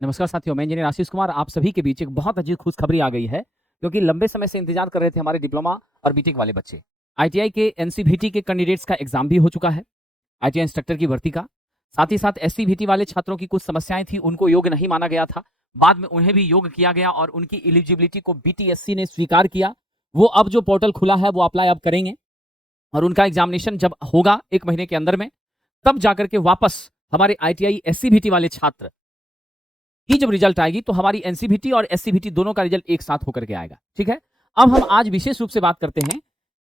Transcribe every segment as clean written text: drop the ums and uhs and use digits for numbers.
नमस्कार साथियों, मैं इंजीनियर आशीष कुमार। आप सभी के बीच एक बहुत अच्छी खुशखबरी आ गई है, क्योंकि लंबे समय से इंतजार कर रहे थे हमारे डिप्लोमा और बीटेक वाले बच्चे। आईटीआई के एनसीवीटी के कैंडिडेट्स का एग्जाम भी हो चुका है, आईटीआई इंस्ट्रक्टर की भर्ती का। साथ ही साथ एससीवीटी वाले छात्रों की कुछ समस्याएं थी, उनको योग्य नहीं माना गया था। बाद में उन्हें भी योग्य किया गया और उनकी एलिजिबिलिटी को बीटीएससी ने स्वीकार किया। वो अब जो पोर्टल खुला है वो अप्लाई अब करेंगे और उनका एग्जामिनेशन जब होगा 1 महीने के अंदर में, तब जाकर के वापस हमारे आईटीआई एससीवीटी वाले छात्र की जब रिजल्ट आएगी तो हमारी एनसीवीटी और एससीवीटी दोनों का रिजल्ट एक साथ होकर के आएगा। ठीक है, अब हम आज विशेष रूप से बात करते हैं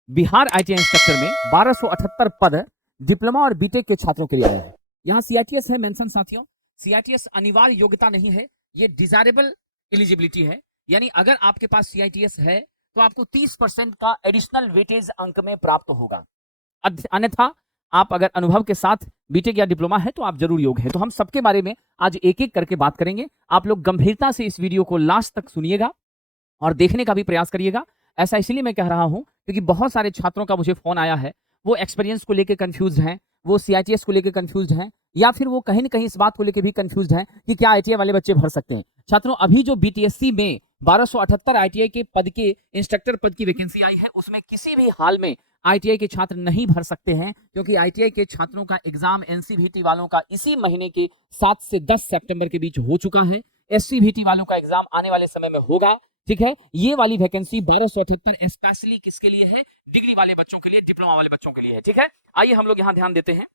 बिहार आईटीआई इंस्ट्रक्टर में 1278 पद डिप्लोमा और बीटेक के छात्रों के लिए आए हैं। यहाँ सीआईटीएस है मेंशन साथियों। सीआईटीएस अनिवार्य योग्यता नहीं है, ये डिजायरेबल एलिजिबिलिटी है। यानी अगर आपके पास सीआईटीएस है तो आपको 30% का एडिशनल वेटेज अंक में प्राप्त होगा। अन्यथा आप अगर अनुभव के साथ बीटेक या डिप्लोमा है तो आप जरूर योग्य हैं। तो हम सबके बारे में आज एक एक करके बात करेंगे। आप लोग गंभीरता से इस वीडियो को लास्ट तक सुनिएगा और देखने का भी प्रयास करिएगा। ऐसा इसलिए मैं कह रहा हूं क्योंकि बहुत सारे छात्रों का मुझे फोन आया है, वो एक्सपीरियंस को लेकर कंफ्यूज हैं, वो सीआईटीएस को लेकर कंफ्यूज हैं, या फिर वो कहीं ना कहीं इस बात को लेकर भी कंफ्यूज हैं कि क्या आईटीआई वाले बच्चे भर सकते हैं। छात्रों, अभी जो बीटीएससी में 1278 आईटीआई के पद के इंस्ट्रक्टर पद की वैकेंसी आई है, उसमें किसी भी हाल में आईटीआई के छात्र नहीं भर सकते हैं, क्योंकि आईटीआई के छात्रों का एग्जाम एनसीवीटी वालों का इसी महीने के 7 से 10 सितंबर के बीच हो चुका है। एससीवीटी वालों का एग्जाम आने वाले समय में होगा। ठीक है, ये वाली वैकेंसी 1278 स्पेशली किसके लिए है? डिग्री वाले बच्चों के लिए, डिप्लोमा वाले बच्चों के लिए है। ठीक है, आइए हम लोग यहाँ ध्यान देते हैं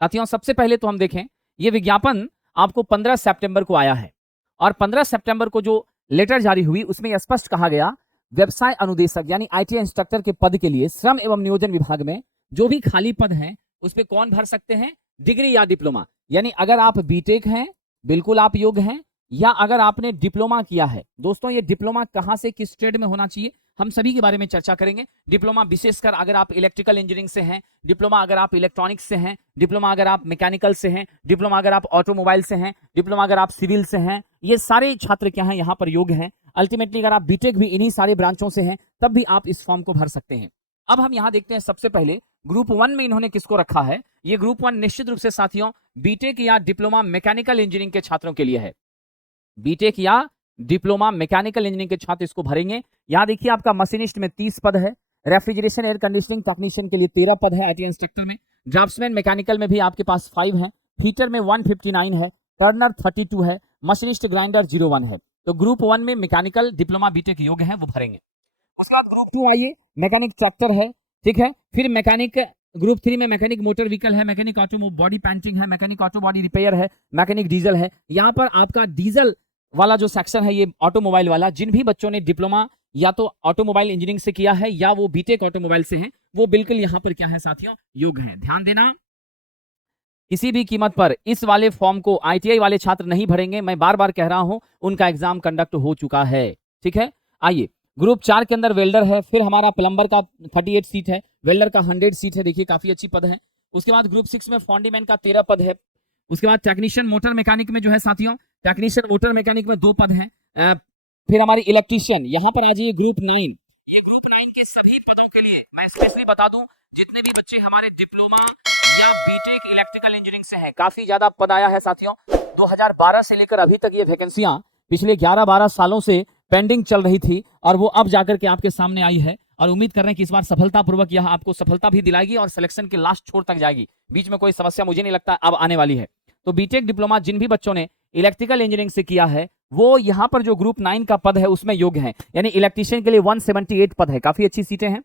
साथियों। सबसे पहले तो हम देखें, ये विज्ञापन आपको 15 सितंबर को आया है और 15 सितंबर को जो लेटर जारी हुई उसमें स्पष्ट कहा गया, व्यवसाय अनुदेशक यानी आईटीआई इंस्ट्रक्टर के पद के लिए श्रम एवं नियोजन विभाग में जो भी खाली पद हैं उस पे कौन भर सकते हैं? डिग्री या डिप्लोमा। यानी अगर आप बीटेक हैं बिल्कुल आप योग्य हैं, या अगर आपने डिप्लोमा किया है। दोस्तों, ये डिप्लोमा कहां से किस ट्रेड में होना चाहिए हम सभी के बारे में चर्चा करेंगे। डिप्लोमा विशेषकर अगर आप इलेक्ट्रिकल इंजीनियरिंग से हैं, डिप्लोमा अगर आप इलेक्ट्रॉनिक्स से हैं, डिप्लोमा अगर आप मैकेनिकल से हैं, डिप्लोमा अगर आप ऑटोमोबाइल से हैं, डिप्लोमा अगर आप सिविल से हैं, ये सारे छात्र क्या हैं यहाँ पर योग्य हैं। अल्टीमेटली अगर आप बीटेक भी इन्हीं सारे ब्रांचों से हैं तब भी आप इस फॉर्म को भर सकते हैं। अब हम यहाँ देखते हैं, सबसे पहले ग्रुप 1 में इन्होंने किसको रखा है? ये ग्रुप 1 निश्चित रूप से साथियों बीटेक या डिप्लोमा मैकेनिकल इंजीनियरिंग के छात्रों के लिए है। बीटेक या डिप्लोमा मैकेनिकल इंजीनियरिंग के छात्र इसको भरेंगे। यहां देखिए, आपका मशीनिस्ट में 30 पद है, रेफ्रिजरेशन एयर कंडीशनिंग टेक्नीशियन के लिए 13 पद है आईटीआई इंस्ट्रक्टर में, ड्राफ्ट्समैन मैकेनिकल में भी आपके पास 5 है, फीटर में 159 है, टर्नर 32 है, मशीनिस्ट ग्राइंडर 01 है। तो ग्रुप 1 में मैकेनिकल डिप्लोमा बीटेक योग्य है, वो भरेंगे। उसके बाद ग्रुप 2 आइए, मैकेनिक ट्रैक्टर है। ठीक है, फिर मैकेनिक ग्रुप 3 में मैकेनिक मोटर व्हीकल है, मैकेनिक ऑटो बॉडी पेंटिंग है, मैकेनिक ऑटो बॉडी रिपेयर है, मैकेनिक डीजल है। यहाँ पर आपका डीजल वाला जो सेक्शन है ये ऑटोमोबाइल वाला, जिन भी बच्चों ने डिप्लोमा या तो ऑटोमोबाइल इंजीनियरिंग से किया है या वो बीटेक ऑटोमोबाइल से हैं, वो बिल्कुल यहाँ पर क्या है साथियों योग्य है। ध्यान देना, किसी भी कीमत पर इस वाले फॉर्म को आईटीआई वाले छात्र नहीं भरेंगे। मैं बार बार कह रहा हूं, उनका एग्जाम कंडक्ट हो चुका है। ठीक है, आइए ग्रुप 4 के अंदर वेल्डर है, फिर हमारा प्लम्बर का 38 सीट है, वेल्डर का 100 सीट है। देखिए काफी अच्छी पद है। उसके बाद ग्रुप 6 में फॉन्डीमैन का 13 पद है। उसके बाद टेक्नीशियन मोटर मैकेनिक में जो है साथियों, टेक्नीशियन मोटर मैकेनिक में 2 पद हैं। फिर हमारी इलेक्ट्रीशियन, यहाँ पर आ जाइए ग्रुप 9। ये ग्रुप 9 के सभी पदों के लिए मैं स्पेशली बता दूं, जितने भी बच्चे हमारे डिप्लोमा या बीटेक इलेक्ट्रिकल इंजीनियरिंग से हैं, काफी ज्यादा पद आया है साथियों। 2012 से लेकर अभी तक ये वैकेंसियां पिछले 11-12 सालों से पेंडिंग चल रही थी और वो अब जाकर के आपके सामने आई है, और उम्मीद कर रहे हैं कि इस बार सफलतापूर्वक यह आपको सफलता भी दिलाएगी और सिलेक्शन के लास्ट छोर तक जाएगी। बीच में कोई समस्या मुझे नहीं लगता अब आने वाली है। तो बीटेक डिप्लोमा जिन भी बच्चों ने इलेक्ट्रिकल इंजीनियरिंग से किया है वो यहाँ पर जो ग्रुप 9 का पद है उसमें योग्य है। यानी इलेक्ट्रीशियन के लिए 178 पद है, काफी अच्छी सीटें हैं।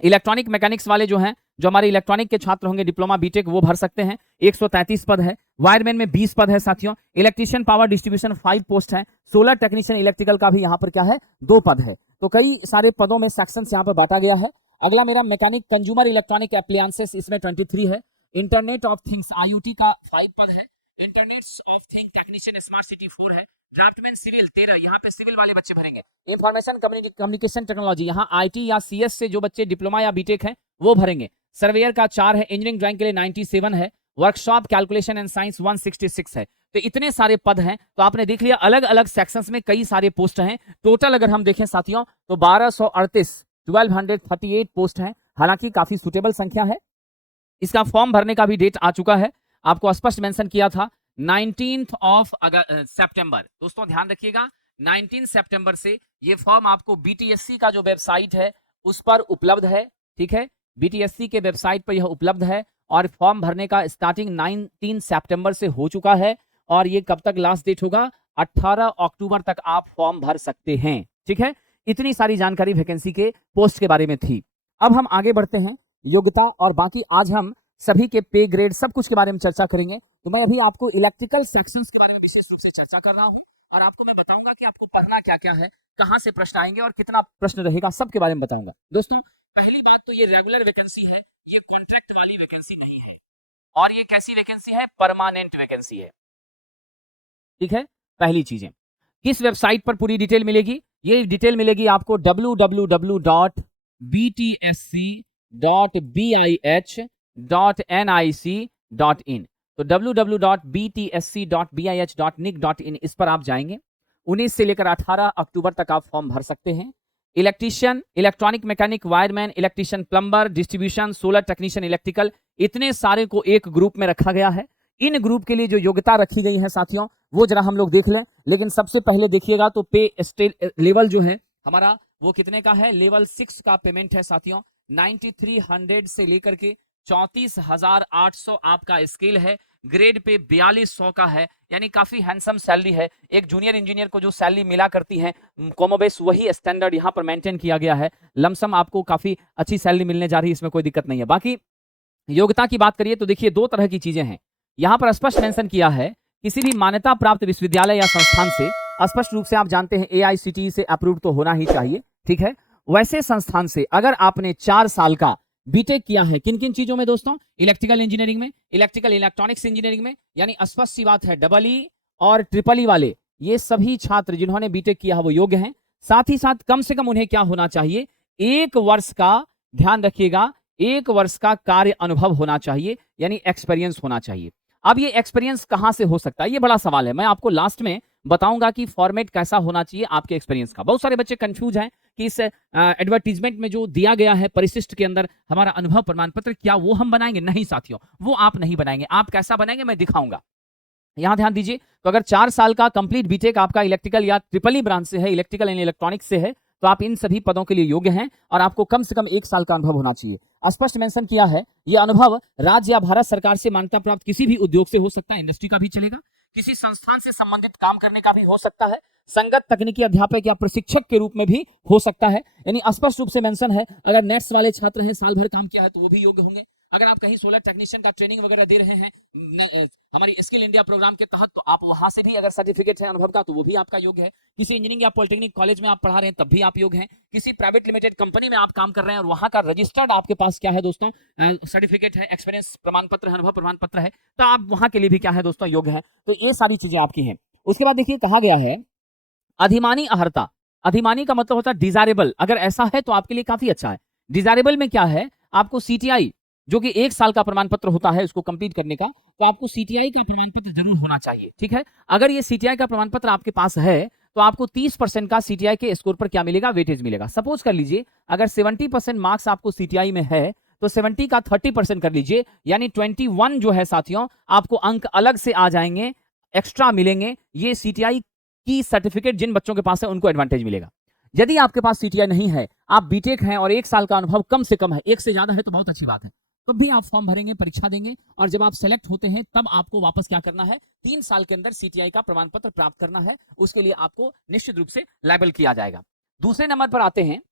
इलेक्ट्रॉनिक मैकेनिक्स वाले जो हैं, जो हमारे इलेक्ट्रॉनिक के छात्र होंगे डिप्लोमा बीटेक, वो भर सकते हैं, 133 पद है। वायरमैन में 20 पद है साथियों। इलेक्ट्रीशियन पावर डिस्ट्रीब्यूशन 5 पोस्ट है। सोलर टेक्नीशियन इलेक्ट्रिकल का भी यहाँ पर क्या है 2 पद है। तो कई सारे पदों में सेक्शन यहाँ पर बांटा गया है। अगला मेरा मैकेनिक कंज्यूमर इलेक्ट्रॉनिक एप्लायंसेस, इसमें 23 है। इंटरनेट ऑफ थिंग्स आईओटी का 5 पद है। Internet of thing technician smart city 4 है। ड्राफ्टमैन सिविल 13, यहाँ पे सिविल वाले बच्चे भरेंगे। इंफॉर्मेशन कम्युनिकेशन टेक्नोलॉजी, यहाँ आईटी या सीएस से जो बच्चे डिप्लोमा या बीटेक हैं वो भरेंगे। सर्वेयर का 4 है। इंजीनियरिंग ड्राइंग के लिए 97 है। वर्कशॉप कैलकुलेशन एंड साइंस 166 है। तो इतने सारे पद हैं। तो आपने देख लिया, अलग अलग सेक्शंस में कई सारे पोस्ट हैं। टोटल अगर हम देखें साथियों तो 1238 पोस्ट हैं। हालांकि काफी सुटेबल संख्या है। इसका फॉर्म भरने का भी डेट आ चुका है। आपको स्पष्ट मेंशन किया था 19th ऑफ सितंबर। दोस्तों ध्यान रखिएगा, 19 सितंबर से ये फॉर्म आपको बीटीएससी का जो वेबसाइट है उस पर उपलब्ध है। ठीक है, बीटीएससी के वेबसाइट पर यह उपलब्ध है और फॉर्म भरने का स्टार्टिंग 19 सितंबर से हो चुका है और ये कब तक लास्ट डेट होगा, 18 अक्टूबर तक आप फॉर्म भर सकते हैं। ठीक है, इतनी सारी जानकारी वैकेंसी के पोस्ट के बारे में थी। अब हम आगे बढ़ते हैं, योग्यता और बाकी आज हम सभी के पे ग्रेड सब कुछ के बारे में चर्चा करेंगे। तो मैं अभी आपको इलेक्ट्रिकल सेक्शंस के बारे में विशेष रूप से चर्चा कर रहा हूं और आपको मैं बताऊंगा कि आपको पढ़ना क्या क्या है, कहां से प्रश्न आएंगे और कितना प्रश्न रहेगा, सबके बारे में बताऊंगा। दोस्तों पहली बात तो ये रेगुलर वैकेंसी है, ये कॉन्ट्रैक्ट वाली वैकेंसी नहीं है और ये कैसी वैकेंसी है, परमानेंट वैकेंसी है। ठीक है, पहली चीजें किस वेबसाइट पर पूरी डिटेल मिलेगी, ये डिटेल मिलेगी आपको www.btsc.bih.nic.in। तो www.btsc.bih.nic.in इस पर आप जाएंगे। 19 से लेकर 18 अक्टूबर तक आप फॉर्म भर सकते हैं। Electrician, electronic mechanic, wireman, electrician, plumber, distribution, solar technician, electrical, इतने सारे को एक ग्रुप में रखा गया है। इन ग्रुप के लिए जो योग्यता रखी गई है साथियों, वो जरा हम लोग देख लें। लेकिन सबसे पहले देखिएगा तो पे लेवल जो है हमारा वो कितने का है, लेवल 6 का पेमेंट है साथियों। 9300 से लेकर के 34,800 आपका स्केल है। ग्रेड पे 4200 का है, यानी काफी हैंडसम सैलरी है। एक जूनियर इंजीनियर को जो सैलरी मिला करती है कोमोबेस वही स्टैंडर्ड यहाँ पर मेंटेन किया गया है। लमसम आपको काफी अच्छी सैलरी मिलने जा रही है, इसमें कोई दिक्कत नहीं है। बाकी योग्यता की बात करिए तो देखिए दो तरह की चीजें हैं यहाँ पर स्पष्ट मेंशन किया है। किसी भी मान्यता प्राप्त विश्वविद्यालय या संस्थान से, स्पष्ट रूप से आप जानते हैं AICTE से अप्रूव तो होना ही चाहिए। ठीक है, वैसे संस्थान से अगर आपने 4 साल का बीटेक किया है, किन किन चीजों में दोस्तों, इलेक्ट्रिकल इंजीनियरिंग में, इलेक्ट्रिकल इलेक्ट्रॉनिक्स इंजीनियरिंग में, यानी स्पष्ट सी बात है EE और EEE वाले ये सभी छात्र जिन्होंने बीटेक किया है वो योग्य हैं। साथ ही साथ कम से कम उन्हें क्या होना चाहिए, 1 वर्ष का, ध्यान रखिएगा, 1 वर्ष का कार्य अनुभव होना चाहिए, यानी एक्सपीरियंस होना चाहिए। अब ये एक्सपीरियंस कहां से हो सकता है, ये बड़ा सवाल है। मैं आपको लास्ट में बताऊंगा कि फॉर्मेट कैसा होना चाहिए आपके एक्सपीरियंस का। बहुत सारे बच्चे कंफ्यूज हैं कि इस एडवर्टीजमेंट में जो दिया गया है परिशिष्ट के अंदर हमारा अनुभव प्रमाण पत्र, क्या वो हम बनाएंगे? नहीं साथियों, वो आप नहीं बनाएंगे। आप कैसा बनाएंगे मैं दिखाऊंगा। यहां ध्यान दीजिए, तो अगर 4 साल का कंप्लीट बीटेक आपका इलेक्ट्रिकल या EEE ब्रांच से है, इलेक्ट्रिकल एंड इलेक्ट्रॉनिक्स से है, तो आप इन सभी पदों के लिए योग्य हैं और आपको कम से कम 1 साल का अनुभव होना चाहिए। स्पष्ट मेंशन किया है, यह अनुभव राज्य या भारत सरकार से मान्यता प्राप्त किसी भी उद्योग से हो सकता है, इंडस्ट्री का भी चलेगा, किसी संस्थान से संबंधित काम करने का भी हो सकता है, संगत तकनीकी अध्यापक या प्रशिक्षक के रूप में भी हो सकता है। यानी स्पष्ट रूप से मेंशन है, अगर नेट्स वाले छात्र हैं, साल भर काम किया है तो वो भी योग्य होंगे। अगर आप कहीं सोलर टेक्नीशियन का ट्रेनिंग वगैरह दे रहे हैं हमारी स्किल इंडिया प्रोग्राम के तहत, तो आप वहां से भी अगर सर्टिफिकेट है अनुभव का तो वो भी आपका योग्य है। किसी इंजीनियरिंग या पॉलिटेक्निक कॉलेज में आप पढ़ा रहे हैं तब भी आप योग्य हैं। किसी प्राइवेट लिमिटेड कंपनी में आप काम कर रहे हैं और वहां का रजिस्टर्ड आपके पास क्या है दोस्तों, सर्टिफिकेट है, एक्सपीरियंस प्रमाण पत्र है, अनुभव प्रमाण पत्र है, तो आप वहां के लिए भी क्या है दोस्तों योग्य है। तो ये सारी चीजें आपकी हैं। उसके बाद देखिए कहा गया है अधिमानी अर्हता। अधिमानी का मतलब होता है डिजायरेबल, अगर ऐसा है तो आपके लिए काफी अच्छा है। डिजायरेबल में क्या है, आपको CTI जो कि 1 साल का प्रमाण पत्र होता है उसको कंप्लीट करने का, तो आपको CTI का प्रमाण पत्र जरूर होना चाहिए। ठीक है, अगर ये CTI का प्रमाण पत्र आपके पास है तो आपको 30% का CTI के स्कोर पर क्या मिलेगा, वेटेज मिलेगा। सपोज कर लीजिए अगर 70% मार्क्स आपको CTI में है तो 70 का 30% कर लीजिए, यानी 21 जो है साथियों आपको अंक अलग से आ जाएंगे, एक्स्ट्रा मिलेंगे। ये CTI की सर्टिफिकेट जिन बच्चों के पास है उनको एडवांटेज मिलेगा। यदि आपके पास CTI नहीं है, आप बीटेक हैं और 1 साल का अनुभव कम से कम है, 1 से ज्यादा है तो बहुत अच्छी बात है, तब भी आप फॉर्म भरेंगे, परीक्षा देंगे और जब आप सेलेक्ट होते हैं तब आपको वापस क्या करना है, 3 साल के अंदर CTI का प्रमाण पत्र प्राप्त करना है। उसके लिए आपको निश्चित रूप से लायबल किया जाएगा। दूसरे नंबर पर आते हैं,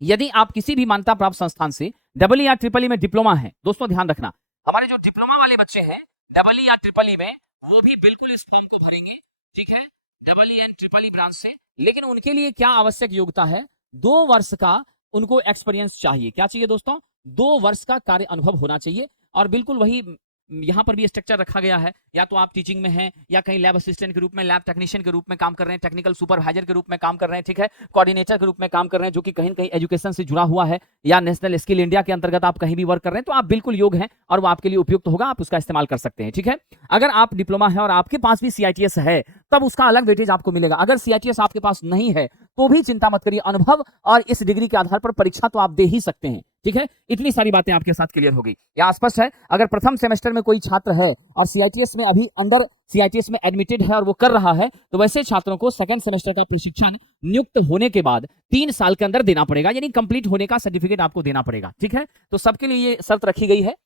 यदि आप किसी भी मान्यता प्राप्त संस्थान से EE या EEE में डिप्लोमा है, दोस्तों ध्यान रखना, हमारे जो डिप्लोमा वाले बच्चे हैं EE या EEE में, वो भी बिल्कुल इस फॉर्म को भरेंगे। ठीक है, EE एंड EEE ब्रांच से, लेकिन उनके लिए क्या आवश्यक योग्यता है, 2 वर्ष का उनको एक्सपीरियंस चाहिए। क्या चाहिए दोस्तों, 2 वर्ष का कार्य अनुभव होना चाहिए। और बिल्कुल वही यहां पर भी स्ट्रक्चर रखा गया है, या तो आप टीचिंग में हैं या कहीं लैब असिस्टेंट के रूप में, लैब टेक्नीशियन के रूप में काम कर रहे हैं, टेक्निकल सुपरवाइजर के रूप में काम कर रहे हैं, ठीक है, कोऑर्डिनेटर के रूप में काम कर रहे हैं, जो कि कहीं न कहीं एजुकेशन से जुड़ा हुआ है, या नेशनल स्किल इंडिया के अंतर्गत आप कहीं भी वर्क कर रहे हैं, तो आप बिल्कुल योग्य हैं और वो आपके लिए उपयुक्त होगा, आप उसका इस्तेमाल कर सकते हैं। ठीक है, अगर आप डिप्लोमा है और आपके पास भी CITS है तब उसका अलग वेटेज आपको मिलेगा। अगर CITS आपके पास नहीं है तो भी चिंता मत करिए, अनुभव और इस डिग्री के आधार पर परीक्षा तो आप दे ही सकते हैं। ठीक है, इतनी सारी बातें आपके साथ क्लियर हो गई। या स्पष्ट है? अगर प्रथम सेमेस्टर में कोई छात्र है और सीआईटीएस में अभी अंदर सीआईटीएस में एडमिटेड है और वो कर रहा है, तो वैसे छात्रों को सेकंड सेमेस्टर का प्रशिक्षण नियुक्त होने के बाद 3 साल के अंदर देना पड़ेगा, यानी कंप्लीट होने का सर्टिफिकेट आपको देना पड़ेगा। ठीक है, तो सबके लिए ये शर्त रखी गई है।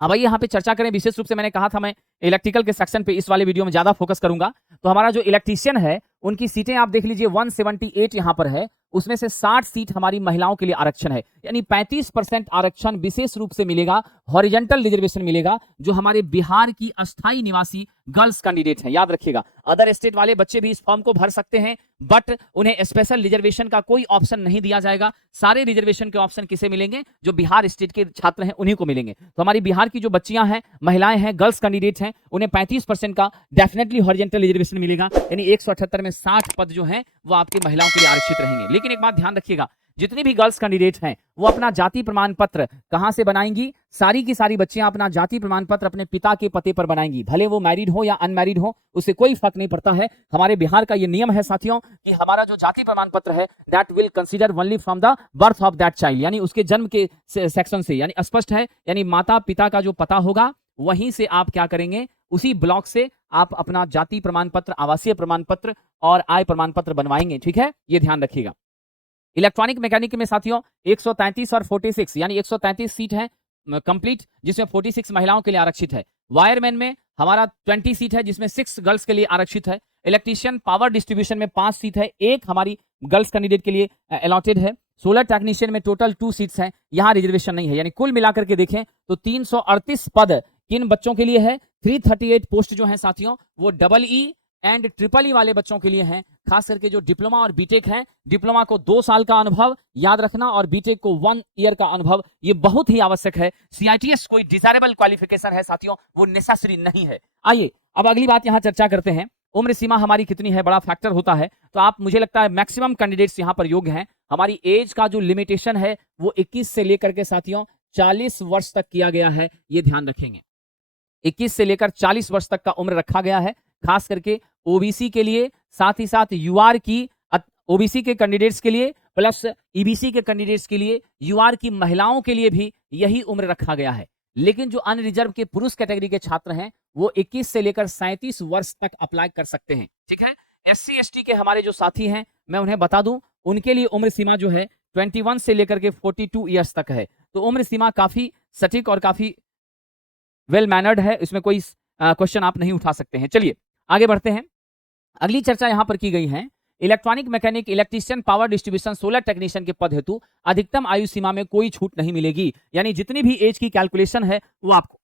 अब आइए यहाँ पे चर्चा करें। विशेष रूप से मैंने कहा था मैं इलेक्ट्रिकल के सेक्शन पे इस वाले वीडियो में ज्यादा फोकस करूंगा। तो हमारा जो इलेक्ट्रीशियन है उनकी सीटें आप देख लीजिए 178 यहाँ पर है, उसमें से 60 सीट हमारी महिलाओं के लिए आरक्षण है, यानी 35% आरक्षण विशेष रूप से मिलेगा, हॉरिजेंटल रिजर्वेशन मिलेगा, जो हमारे बिहार की अस्थायी निवासी गर्ल्स कैंडिडेट हैं। याद रखिएगा, अदर स्टेट वाले बच्चे भी इस फॉर्म को भर सकते हैं, बट उन्हें स्पेशल रिजर्वेशन का कोई ऑप्शन नहीं दिया जाएगा। सारे रिजर्वेशन के ऑप्शन किसे मिलेंगे? जो बिहार स्टेट के छात्र हैं उन्हीं को मिलेंगे। तो हमारी बिहार की जो बच्चियां हैं, महिलाएं हैं, गर्ल्स कैंडिडेट हैं, उन्हें 35% का डेफिनेटली हॉरिजेंटल रिजर्वेशन मिलेगा, यानी 178 में 60 पद जो हैं वो आपकी महिलाओं के लिए आरक्षित रहेंगे। लेकिन एक बात ध्यान रखिएगा, जितनी भी गर्ल्स कैंडिडेट हैं वो अपना जाति प्रमाण पत्र कहां से बनाएंगी? सारी की सारी बच्चियां अपना जाति प्रमाण पत्र अपने पिता के पते पर बनाएंगी, भले वो मैरिड हो या अनमैरिड हो, उससे कोई फर्क नहीं पड़ता है। हमारे बिहार का ये नियम है साथियों कि हमारा जो जाति प्रमाण पत्र है that will consider only from the birth of that child, यानी उसके जन्म के सेक्शन से, यानी स्पष्ट है, यानी माता पिता का जो पता होगा वहीं से आप क्या करेंगे, उसी ब्लॉक से आप अपना जाति प्रमाण पत्र, आवासीय प्रमाण पत्र और आय प्रमाण पत्र बनवाएंगे। ठीक है, ये ध्यान रखिएगा। इलेक्ट्रॉनिक मैकेनिक में साथियों 133 और 46 यानी 133 सीट है कंप्लीट, जिसमें 46 महिलाओं के लिए आरक्षित है। वायरमैन में हमारा 20 सीट है, जिसमें 6 गर्ल्स के लिए आरक्षित है। इलेक्ट्रीशियन पावर डिस्ट्रीब्यूशन में 5 सीट है, 1 हमारी गर्ल्स कैंडिडेट के लिए अलॉटेड है। सोलर टेक्नीशियन में टोटल 2 सीट्स हैं, यहां रिजर्वेशन नहीं है, यानी कुल मिलाकर के देखें तो 338 पद किन बच्चों के लिए है? 338 पोस्ट जो है साथियों वो EE एंड EEE वाले बच्चों के लिए हैं, खास करके जो डिप्लोमा और बीटेक है। डिप्लोमा को 2 साल का अनुभव याद रखना और बीटेक को 1 ईयर का अनुभव, ये बहुत ही आवश्यक है। सीआईटीएस कोई डिजायरेबल क्वालिफिकेशन है साथियों, वो नेसेसरी नहीं है। आइए अब अगली बात यहां चर्चा करते हैं। उम्र सीमा हमारी कितनी है, बड़ा फैक्टर होता है। तो आप, मुझे लगता है मैक्सिमम कैंडिडेट्स यहां पर योग्य हैं। हमारी एज का जो लिमिटेशन है वो 21 से लेकर के साथियों 40 वर्ष तक किया गया है, ये ध्यान रखेंगे। 21 से लेकर 40 वर्ष तक का उम्र रखा गया है, खास करके ओबीसी के लिए, साथ ही साथ यूआर की, ओबीसी के कैंडिडेट्स के लिए प्लस ईबीसी के कैंडिडेट्स के लिए, यूआर की महिलाओं के लिए भी यही उम्र रखा गया है। लेकिन जो अनरिजर्व के पुरुष कैटेगरी के छात्र हैं वो 21 से लेकर 37 वर्ष तक अप्लाई कर सकते हैं। ठीक है, एससी एसटी के हमारे जो साथी हैं मैं उन्हें बता दूं, उनके लिए उम्र सीमा जो है 21 से लेकर के 42 ईयर्स तक है। तो उम्र सीमा काफी सटीक और काफी वेल मैनर्ड है, इसमें कोई क्वेश्चन आप नहीं उठा सकते हैं। चलिए आगे बढ़ते हैं। अगली चर्चा यहां पर की गई है, electronic mechanic, electrician, power distribution, solar technician के पद हेतु अधिकतम आयु सीमा में कोई छूट नहीं मिलेगी, यानी जितनी भी एज की कैलकुलेशन है वो आपको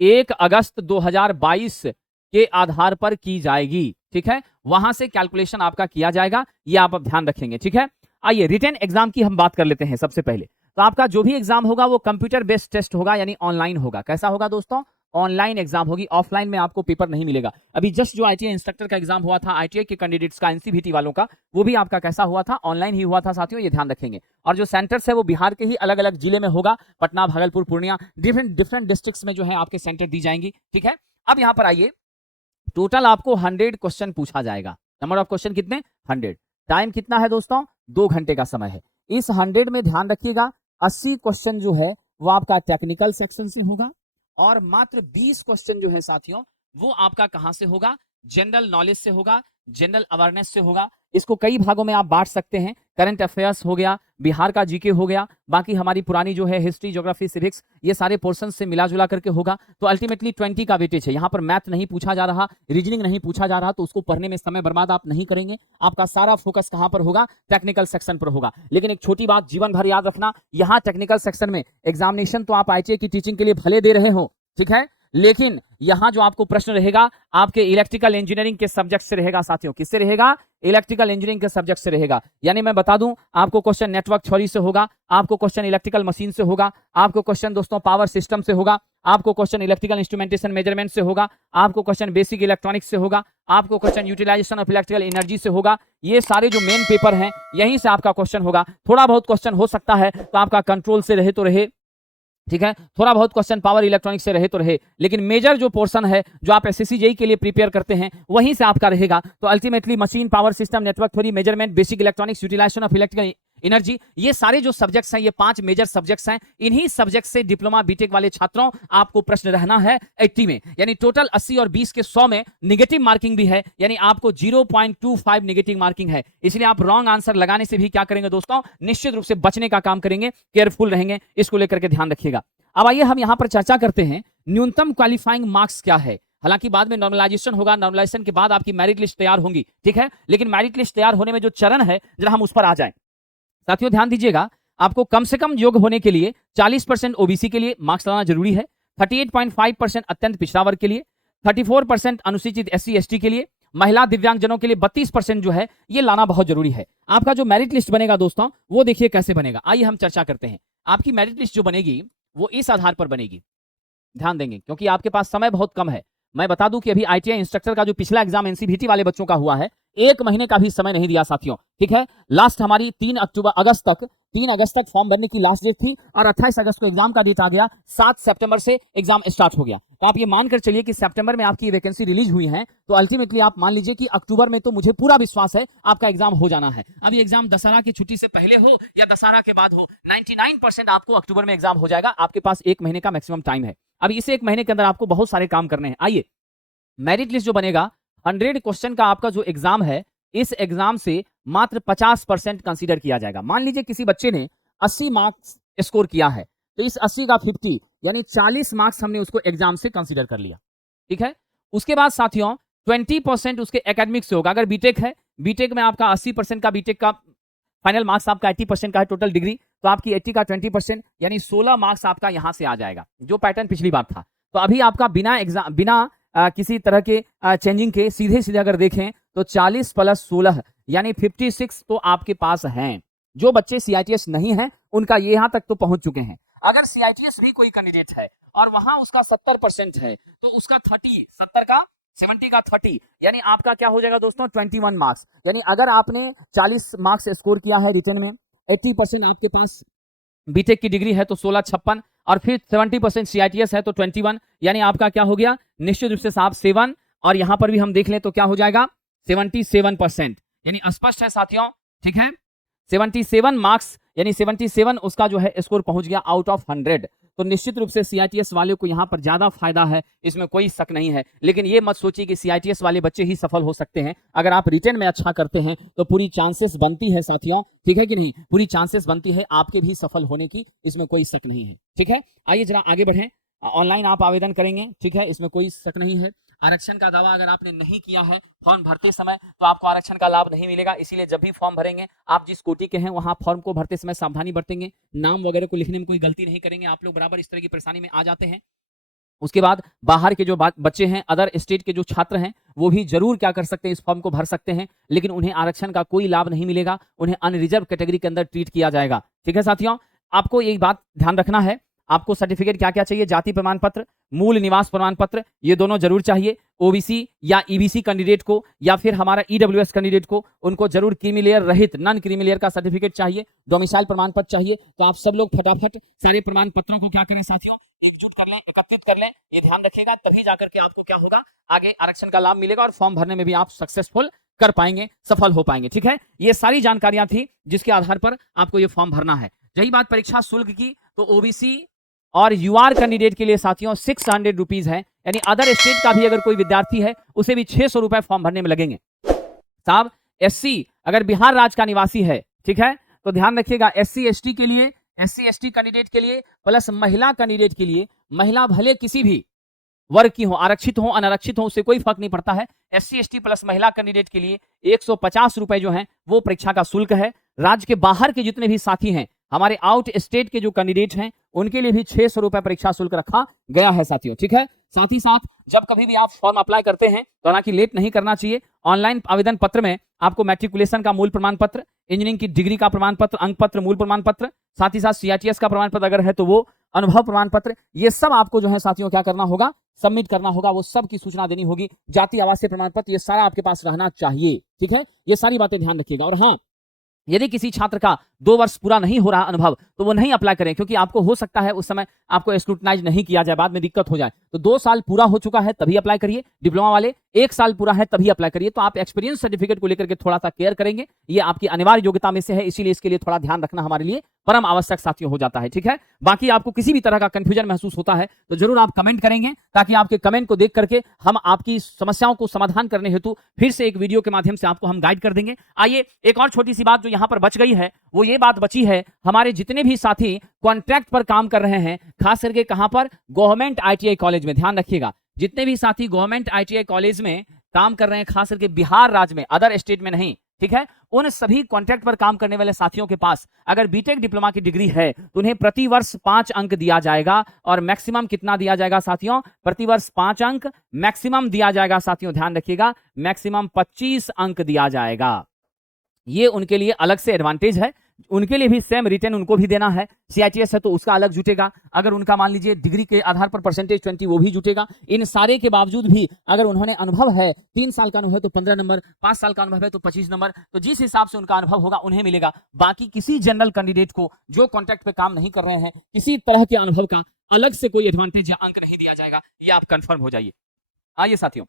1 अगस्त 2022 के आधार पर की जाएगी। ठीक है, वहां से कैलकुलेशन आपका किया जाएगा, ये आप अब ध्यान रखेंगे। ठीक है, आइए रिटन एग्जाम की हम बात कर लेते हैं। सबसे पहले तो आपका जो भी एग्जाम होगा वो कंप्यूटर बेस्ड टेस्ट होगा, यानी ऑनलाइन होगा। कैसा होगा दोस्तों? ऑनलाइन एग्जाम होगी, ऑफलाइन में आपको पेपर नहीं मिलेगा। अभी जस्ट जो आईटीआई इंस्ट्रक्टर का एग्जाम हुआ था, आईटीआई के कैंडिडेट्स का, एनसीवीटी वालों का, वो भी आपका कैसा हुआ था? ऑनलाइन ही हुआ था साथियों, ये ध्यान रखेंगे। और जो सेंटर्स है वो बिहार के ही अलग अलग जिले में होगा, पटना, भागलपुर, पूर्णिया, डिफरेंट डिस्ट्रिक्ट्स में जो है आपके सेंटर दी जाएंगी। ठीक है, अब यहां पर आइए, टोटल आपको 100 क्वेश्चन पूछा जाएगा। नंबर ऑफ क्वेश्चन कितने? 100। टाइम कितना है दोस्तों? 2 घंटे का समय है। इस 100 में ध्यान रखिएगा 80 क्वेश्चन जो है वो आपका टेक्निकल सेक्शन से होगा और मात्र 20 क्वेश्चन जो है साथियों वो आपका कहां से होगा? जनरल नॉलेज से होगा, जनरल अवेयरनेस से होगा। इसको कई भागों में आप बांट सकते हैं। करंट अफेयर्स हो गया, बिहार का जीके हो गया, बाकी हमारी पुरानी जो है हिस्ट्री, ज्योग्राफी, सिविक्स, ये सारे पोर्शन से मिला जुला करके होगा। तो अल्टीमेटली 20 का वेटेज है। यहाँ पर मैथ नहीं पूछा जा रहा, रीजनिंग नहीं पूछा जा रहा, तो उसको पढ़ने में समय बर्बाद आप नहीं करेंगे। आपका सारा फोकस कहां पर होगा? टेक्निकल सेक्शन पर होगा। लेकिन एक छोटी बात जीवन भर याद रखना, यहाँ टेक्निकल सेक्शन में एग्जामिनेशन तो आप आईटीआई की टीचिंग के लिए भले दे रहे हो, ठीक है, लेकिन यहां जो आपको प्रश्न रहेगा आपके इलेक्ट्रिकल इंजीनियरिंग के सब्जेक्ट से रहेगा साथियों। किससे रहेगा? इलेक्ट्रिकल इंजीनियरिंग के सब्जेक्ट से रहेगा। यानी मैं बता दूं, आपको क्वेश्चन नेटवर्क थ्योरी से होगा, आपको क्वेश्चन इलेक्ट्रिकल मशीन से होगा, आपको क्वेश्चन दोस्तों पावर सिस्टम से होगा, आपको क्वेश्चन इलेक्ट्रिकल इंस्ट्रूमेंटेशन मेजरमेंट से होगा, आपको क्वेश्चन बेसिक इलेक्ट्रॉनिक्स से होगा, आपको question utilization of electrical energy से होगा। ये सारे जो मेन पेपर हैं यहीं से आपका क्वेश्चन होगा। थोड़ा बहुत क्वेश्चन हो सकता है तो आपका कंट्रोल से रहे तो रहे, ठीक है, थोड़ा बहुत क्वेश्चन पावर इलेक्ट्रॉनिक्स से रहे तो रहे, लेकिन मेजर जो पोर्शन है जो आप एसएससी जेईई के लिए प्रिपेयर करते हैं वहीं से आपका रहेगा। तो ultimately machine, power system, network theory, measurement, basic electronics, utilization of electrical energy, ये सारे जो सब्जेक्ट्स हैं, ये 5 मेजर सब्जेक्ट्स हैं। इन्हीं सब्जेक्ट से डिप्लोमा बीटेक वाले छात्रों आपको प्रश्न रहना है 80 में, यानी टोटल 80 और 20 के 100 में निगेटिव मार्किंग भी है, यानी आपको 0.25 निगेटिव मार्किंग है। इसलिए आप रॉन्ग आंसर लगाने से भी क्या करेंगे दोस्तों, निश्चित रूप से बचने का काम करेंगे, केयरफुल रहेंगे, इसको लेकर के ध्यान रखिएगा। अब आइए हम यहां पर चर्चा करते हैं न्यूनतम क्वालिफाइंग मार्क्स क्या है। हालांकि बाद में नॉर्मलाइजेशन होगा, नॉर्मलाइजेशन के बाद आपकी मेरिट लिस्ट तैयार होंगी, ठीक है, लेकिन मेरिट लिस्ट तैयार होने में जो चरण है जरा हम उस पर आ जाएं। साथियों ध्यान दीजिएगा, आपको कम से कम योग्य होने के लिए 40% ओबीसी के लिए मार्क्स लाना जरूरी है, 38.5% अत्यंत पिछड़ा वर्ग के लिए, 34% अनुसूचित एससी एसटी के लिए, महिला दिव्यांगजनों के लिए 32% जो है ये लाना बहुत जरूरी है। आपका जो मेरिट लिस्ट बनेगा दोस्तों, वो देखिए कैसे बनेगा, आइए हम चर्चा करते हैं। आपकी मेरिट लिस्ट जो बनेगी वो इस आधार पर बनेगी, ध्यान देंगे क्योंकि आपके पास समय बहुत कम है। मैं बता दूं कि अभी आईटीआई इंस्ट्रक्टर का जो पिछला एग्जाम एनसीवीटी वाले बच्चों का हुआ है, 1 महीने का भी समय नहीं दिया साथियों, ठीक है। लास्ट हमारी 3 अगस्त तक फॉर्म भरने की लास्ट डेट थी और 28 अगस्त को एग्जाम का डेट आ गया, 7 सितंबर से एग्जाम स्टार्ट हो गया। तो आप ये मानकर चलिए कि सितंबर में आपकी वैकेंसी रिलीज हुई है, तो अल्टीमेटली आप मान लीजिए कि अक्टूबर में तो मुझे पूरा विश्वास है आपका एग्जाम हो जाना है। अब ये एग्जाम दशहरा की छुट्टी से पहले हो या दशहरा के बाद हो, 99% आपको अक्टूबर में एग्जाम हो जाएगा। आपके पास 1 महीने का मैक्सिमम टाइम है। अब इस 1 महीने के अंदर आपको बहुत सारे काम करने हैं। आइए, मेरिट लिस्ट जो बनेगा 100 क्वेश्चन का आपका जो एग्जाम है, इस एग्जाम से मात्र 50% कंसीडर किया जाएगा। मान लीजिए किसी बच्चे ने 80 मार्क्स स्कोर किया है, तो इस 80 का 50 यानी 40 मार्क्स हमने उसको एग्जाम से कंसीडर कर लिया, ठीक है। उसके बाद साथियों 20% उसके एकेडमिक से होगा। अगर बीटेक है, बीटेक में आपका 80% का बीटेक का फाइनल मार्क्स आपका 80% का है टोटल डिग्री, तो आपकी 80 का 20% यानी 16 मार्क्स आपका यहां से आ जाएगा, जो पैटर्न पिछली बार था। तो अभी आपका बिना किसी तरह के चेंजिंग के सीधे अगर देखें तो 40 + 16 यानी 56 तो आपके पास हैं। जो बच्चे सीआईटीएस नहीं है उनका ये यहां तक तो पहुंच चुके हैं। अगर सीआईटीएस भी कोई कैंडिडेट है और वहां उसका 70% है, तो उसका 70 का 30 यानी आपका क्या हो जाएगा दोस्तों, 21 मार्क्स। यानी अगर आपने 40 मार्क्स स्कोर किया है रिटर्न में, 80% आपके पास बीटेक की डिग्री है तो 16 56 और फिर 70% सीआईटीएस है तो 21, यानी आपका क्या हो गया, निश्चित रूप से साहब 7, और यहां पर भी हम देख लें तो क्या हो जाएगा 77%, यानी स्पष्ट है साथियों, ठीक है। 77 मार्क्स यानी 77 उसका जो है स्कोर पहुंच गया आउट ऑफ 100। तो निश्चित रूप से सीआईटीएस वाले को यहां पर ज्यादा फायदा है, इसमें कोई शक नहीं है। लेकिन ये मत सोचिए कि सीआईटीएस वाले बच्चे ही सफल हो सकते हैं। अगर आप रिटर्न में अच्छा करते हैं तो पूरी चांसेस बनती है साथियों, ठीक है कि नहीं, पूरी चांसेस बनती है आपके भी सफल होने की, इसमें कोई शक नहीं है, ठीक है। आइए जरा आगे बढ़ें। ऑनलाइन आप आवेदन करेंगे, ठीक है, इसमें कोई शक नहीं है। आरक्षण का दावा अगर आपने नहीं किया है फॉर्म भरते समय तो आपको आरक्षण का लाभ नहीं मिलेगा। इसीलिए जब भी फॉर्म भरेंगे, आप जिस कोटि के हैं वहां फॉर्म को भरते समय सावधानी बरतेंगे, नाम वगैरह को लिखने में कोई गलती नहीं करेंगे। आप लोग बराबर इस तरह की परेशानी में आ जाते हैं। उसके बाद बाहर के जो बच्चे हैं, अदर स्टेट के जो छात्र हैं, वो भी जरूर क्या कर सकते हैं, इस फॉर्म को भर सकते हैं, लेकिन उन्हें आरक्षण का कोई लाभ नहीं मिलेगा, उन्हें अनरिजर्व कैटेगरी के अंदर ट्रीट किया जाएगा, ठीक है साथियों। आपको एक बात ध्यान रखना है, आपको सर्टिफिकेट क्या क्या चाहिए, जाति प्रमाण पत्र, मूल निवास प्रमाण पत्र, ये दोनों जरूर चाहिए। ओबीसी या ईबीसी कैंडिडेट को या फिर हमारा ईडब्ल्यूएस कैंडिडेट को, उनको जरूर क्रीमी रहित नॉन क्रीमी लेयर का सर्टिफिकेट चाहिए, डोमिसाइल प्रमाण पत्र चाहिए। तो आप सब लोग फटाफट सारे प्रमाण पत्रों को क्या करें साथियों, एकजुट कर लें, एकत्रित कर लें, ये ध्यान रखिएगा, तभी जाकर के आपको क्या होगा, आगे आरक्षण का लाभ मिलेगा और फॉर्म भरने में भी आप सक्सेसफुल कर पाएंगे, सफल हो पाएंगे, ठीक है। ये सारी जानकारियां थी जिसके आधार पर आपको ये फॉर्म भरना है। रही बात परीक्षा शुल्क की, तो ओबीसी और यूआर कैंडिडेट के लिए साथियों 600 रुपीज है, यानी अदर स्टेट का भी अगर कोई विद्यार्थी है उसे भी 600 रुपए फॉर्म भरने में लगेंगे साहब। एससी अगर बिहार राज्य का निवासी है, ठीक है, तो ध्यान रखिएगा, एससी एसटी कैंडिडेट के लिए प्लस महिला कैंडिडेट के लिए, महिला भले किसी भी वर्ग की हो, आरक्षित हो अनारक्षित हो, उससे कोई फर्क नहीं पड़ता है। एससी एसटी प्लस महिला कैंडिडेट के लिए 150 रुपए जो है वो परीक्षा का शुल्क है। राज्य के बाहर के जितने भी साथी हैं, हमारे आउट स्टेट के जो कैंडिडेट हैं, उनके लिए भी 600 रुपए परीक्षा शुल्क रखा गया है साथियों, ठीक है। साथ ही साथ जब कभी भी आप फॉर्म अप्लाई करते हैं तो हालांकि लेट नहीं करना चाहिए। ऑनलाइन आवेदन पत्र में आपको मैट्रिकुलेशन का मूल प्रमाण पत्र, इंजीनियरिंग की डिग्री का प्रमाण पत्र, अंक पत्र, मूल प्रमाण पत्र, साथ ही साथ सीआईटीएस का प्रमाण पत्र अगर है तो वो, अनुभव प्रमाण पत्र, ये सब आपको जो है साथियों क्या करना होगा, सबमिट करना होगा, वो सब की सूचना देनी होगी। जाति आवासीय प्रमाण पत्र, ये सारा आपके पास रहना चाहिए, ठीक है। ये सारी बातें ध्यान रखिएगा। और हाँ, यदि किसी छात्र का 2 वर्ष पूरा नहीं हो रहा अनुभव, तो वो नहीं अप्लाई करें, क्योंकि आपको हो सकता है उस समय आपको स्क्रूटनाइज नहीं किया जाए, बाद में दिक्कत हो जाए। तो 2 साल पूरा हो चुका है तभी अप्लाई करिए। डिप्लोमा वाले 1 साल पूरा है तभी अप्लाई करिए। तो आप एक्सपीरियंस सर्टिफिकेट को लेकर के थोड़ा सा केयर करेंगे, ये आपकी अनिवार्य योग्यता में से है, इसीलिए इसके लिए थोड़ा ध्यान रखना हमारे लिए परम आवश्यक साथियों हो जाता है। ठीक है, बाकी आपको किसी भी तरह का कंफ्यूजन महसूस होता है तो जरूर आप कमेंट करेंगे, ताकि आपके कमेंट को देख करके हम आपकी समस्याओं को समाधान करने हेतु फिर से एक वीडियो के माध्यम से आपको हम गाइड कर देंगे। आइए एक और छोटी सी बात जो यहां पर बच गई है, वो ये बात बची है, हमारे जितने भी साथी कॉन्ट्रैक्ट पर काम कर रहे हैं, खास करके कहां पर, गवर्नमेंट ITI कॉलेज में, ध्यान रखिएगा, जितने भी साथी गवर्नमेंट ITI कॉलेज में काम कर रहे हैं, खास करके बिहार राज्य में, अदर स्टेट में नहीं, ठीक है, उन सभी कॉन्ट्रैक्ट पर काम करने वाले साथियों के पास अगर बीटेक डिप्लोमा की डिग्री है तो उन्हें प्रति वर्ष 5 अंक दिया जाएगा। और मैक्सिमम कितना दिया जाएगा साथियों? प्रति वर्ष 5 अंक मैक्सिमम दिया जाएगा साथियों, ध्यान रखिएगा, मैक्सिमम 25 अंक दिया जाएगा। ये उनके लिए अलग से एडवांटेज है, उनके लिए भी सेम रिटर्न उनको भी देना है। CITS है तो उसका अलग जुटेगा, अगर उनका मान लीजिए डिग्री के आधार पर परसेंटेज 20 वो भी जुटेगा। इन सारे के बावजूद भी अगर उन्होंने अनुभव है, 3 साल का अनुभव है तो 15 नंबर, 5 साल का अनुभव है तो 25 नंबर, तो जिस हिसाब से उनका अनुभव होगा उन्हें मिलेगा। बाकी किसी जनरल कैंडिडेट को जो कॉन्ट्रैक्ट पे काम नहीं कर रहे हैं, किसी तरह के अनुभव का अलग से कोई एडवांटेज या अंक नहीं दिया जाएगा, ये आप कंफर्म हो जाइए। आइए साथियों,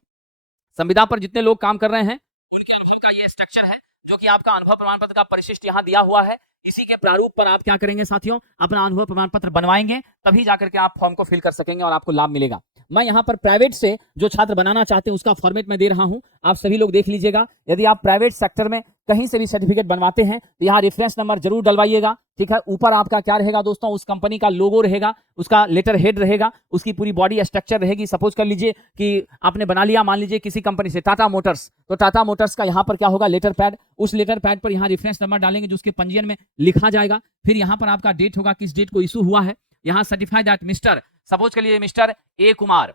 संविदा पर जितने लोग काम कर रहे हैं उनके अनुभव का ये स्ट्रक्चर है, जो कि आपका अनुभव प्रमाण पत्र का परिशिष्ट यहां दिया हुआ है। इसी के प्रारूप पर आप क्या करेंगे साथियों? अपना अनुभव प्रमाण पत्र बनवाएंगे, तभी जाकर के आप फॉर्म को फिल कर सकेंगे और आपको लाभ मिलेगा। मैं यहां पर प्राइवेट से जो छात्र बनाना चाहते हैं उसका फॉर्मेट में दे रहा हूं, आप सभी लोग देख लीजिएगा। यदि आप प्राइवेट सेक्टर में कहीं से भी सर्टिफिकेट बनवाते हैं तो यहाँ रेफरेंस नंबर जरूर डलवाइएगा। ठीक है, ऊपर आपका क्या रहेगा दोस्तों? उस कंपनी का लोगो रहेगा, उसका लेटर हेड रहेगा, उसकी पूरी बॉडी स्ट्रक्चर रहेगी। सपोज कर लीजिए कि आपने बना लिया, मान लीजिए किसी कंपनी से टाटा मोटर्स, तो टाटा मोटर्स का यहाँ पर क्या होगा? लेटर पैड, उस लेटर पैड पर यहाँ रेफरेंस नंबर डालेंगे जो उसके पंजीयन में लिखा जाएगा। फिर यहाँ पर आपका डेट होगा, किस डेट को इशू हुआ है, यहाँ सर्टिफाई दैट मिस्टर, सपोज कर लीजिए मिस्टर A कुमार,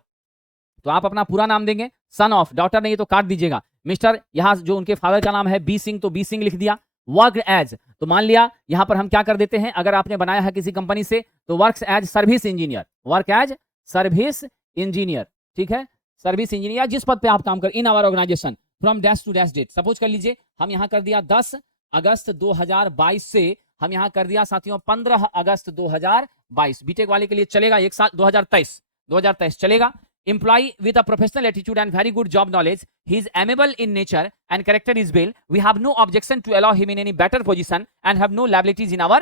तो आप अपना पूरा नाम देंगे, सन ऑफ, डॉटर नहीं तो काट दीजिएगा, मिस्टर, यहाँ जो उनके फादर का नाम है B सिंह तो B सिंह लिख दिया। वर्क एज, तो मान लिया यहां पर हम क्या कर देते हैं, अगर आपने बनाया है किसी कंपनी से तो works as service engineer, work as service engineer, ठीक है, सर्विस इंजीनियर जिस पद पे आप काम कर, in our organization from dash to dash date. Suppose कर लीजिए हम यहां कर दिया 10 अगस्त 2022 से हम यहां कर दिया साथियों 15 अगस्त 2022। बीटेक वाले के लिए चलेगा एक साल, 2023 चलेगा। Employee with a professional attitude and very good job knowledge. He is amiable in nature and character is well. We have no objection to allow him in any better position and have no liabilities in our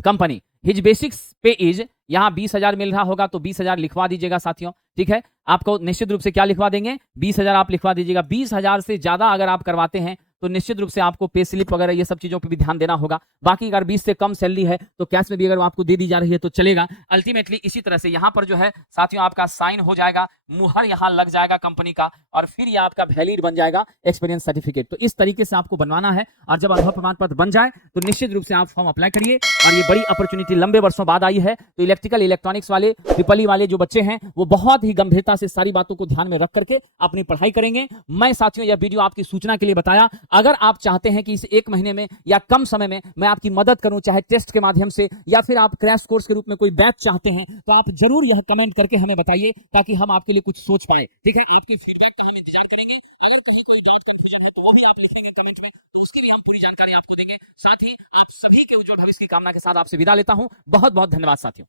company. His basic pay is, यहाँ 20,000 मिल रहा होगा तो 20,000 लिखवा दीजिएगा साथियों। ठीक है, आपको निश्चित रूप से क्या लिखवा देंगे? 20,000 आप लिखवा दीजिएगा। 20,000 से ज्यादा अगर आप करवाते हैं तो निश्चित रूप से आपको पे स्लिप वगैरह ये सब चीजों पे भी ध्यान देना होगा। बाकी अगर 20 से कम सैलरी है तो कैश में भी अगर आपको दे दी जा रही है तो चलेगा। अल्टीमेटली इसी तरह से यहाँ पर जो है साथियों आपका साइन हो जाएगा, मुहर यहाँ लग जाएगा कंपनी का, और फिर यह आपका वैलिड बन जाएगा एक्सपीरियंस सर्टिफिकेट। तो इस तरीके से आपको बनवाना है, और जब अनुभव प्रमाण पत्र बन जाए तो निश्चित रूप से आप फॉर्म अप्लाई करिए। और ये बड़ी अपॉर्चुनिटी लंबे वर्षों बाद आई है, तो इलेक्ट्रिकल इलेक्ट्रॉनिक्स वाले ट्रिपल ई वाले जो बच्चे हैं वो बहुत ही गंभीरता से सारी बातों को ध्यान में रख करके अपनी पढ़ाई करेंगे। मैं साथियों यह वीडियो आपकी सूचना के लिए बताया। अगर आप चाहते हैं कि इस 1 महीने में या कम समय में मैं आपकी मदद करूं, चाहे टेस्ट के माध्यम से या फिर आप क्रैश कोर्स के रूप में कोई बैच चाहते हैं, तो आप जरूर यह कमेंट करके हमें बताइए, ताकि हम आपके लिए कुछ सोच पाए। ठीक है, आपकी फीडबैक का हम इंतजार करेंगे। अगर कहीं कोई डाउट कंफ्यूजन है तो वो भी आप लिखिए कमेंट में, तो उसकी भी हम पूरी जानकारी आपको देंगे। साथ ही आप सभी के उज्जवल भविष्य की कामना के साथ आपसे विदा लेता हूं। बहुत बहुत धन्यवाद साथियों।